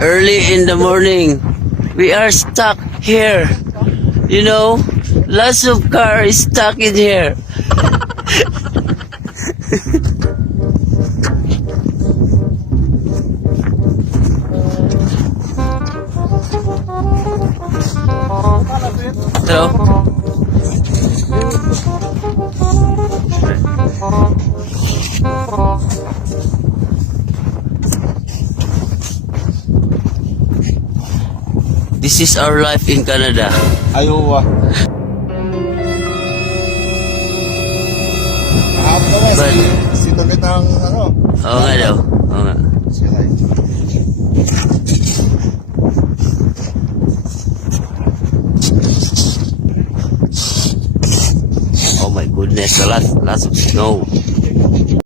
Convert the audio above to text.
Early in the morning. We are stuck here. You know, lots of cars stuck in here. So, this is our life in Canada. Ayaw But, Sito kitang ano? oo nga daw. Oo nga. Oh my goodness, lots of snow.